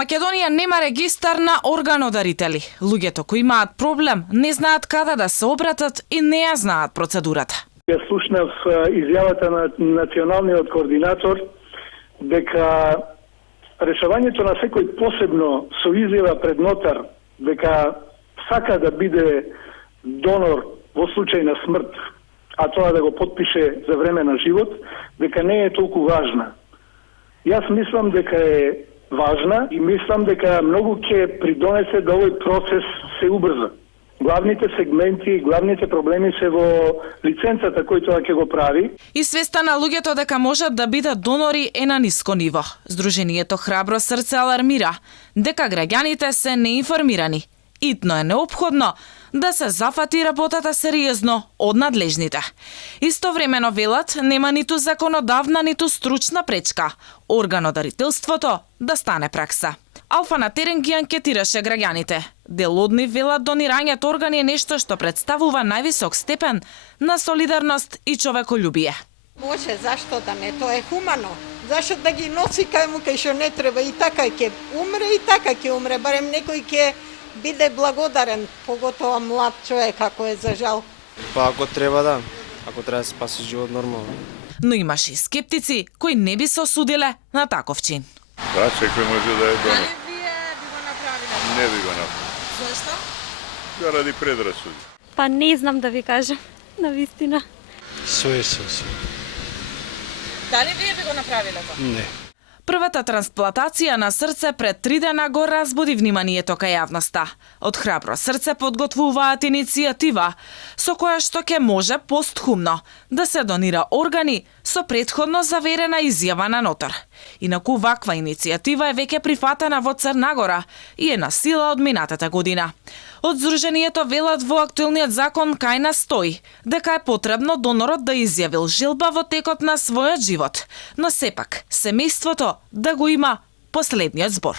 Македонија нема регистар на органодарители. Луѓето кои имаат проблем не знаат каде да се обратат и не ја знаат процедурата. Ја слушнав изјавата на националниот координатор дека решавањето на секој посебно со изјава пред нотар дека сака да биде донор во случај на смрт, а тоа да го подпише за време на живот, дека не е толку важна. Јас мислам дека е важна и мислам дека многу ќе придонесе да овој процес се убрза. Главните сегменти, главните проблеми се во лиценцата кој тоа ќе го прави. И свеста на луѓето дека можат да бидат донори е на ниско ниво. Сдруженијето Храбро срце алармира дека граѓаните се неинформирани. Итно е неопходно да се зафати работата сериозно од надлежните. Истовремено велат нема ниту законодавна, ниту стручна пречка органодарителството да стане пракса. Алфа на терен ги анкетираше граѓаните. Дел од нив велат донирањето органи е нешто што представува највисок степен на солидарност и човеколюбие. Може, зашто да не, тоа е хумано. Зашто да ги носи кај му кај што не треба и така ќе умре и така ќе умре, барем некој ќе биде благодарен, поготоа млад човек ако е за жал. Па ако треба да, ако треба да спаси живот нормално. Но имаше и скептици кои не би се осудиле на таков чин. Да, секој може да е донор. Дали вие би го направиле? Не би го направил. Зашто? Заради предрасуди. Па не знам да ви кажам, на вистина. Соесен си. Дали вие би го направиле тоа? Не. Првата трансплантација на срце пред 3 дена го разбуди вниманието кај јавноста. Од Храбро срце подготвуваат иницијатива со која што ќе може постхумно да се донира органи со претходно заверена изјава на нотар. Инаку ваква иницијатива е веќе прифатена во Црна Гора и е на сила од минатата година. Од Сдруженијето велат во актуелниот закон кај настои дека е потребно донорот да изјавил желба во текот на својот живот, но сепак семејството да го има последниот збор.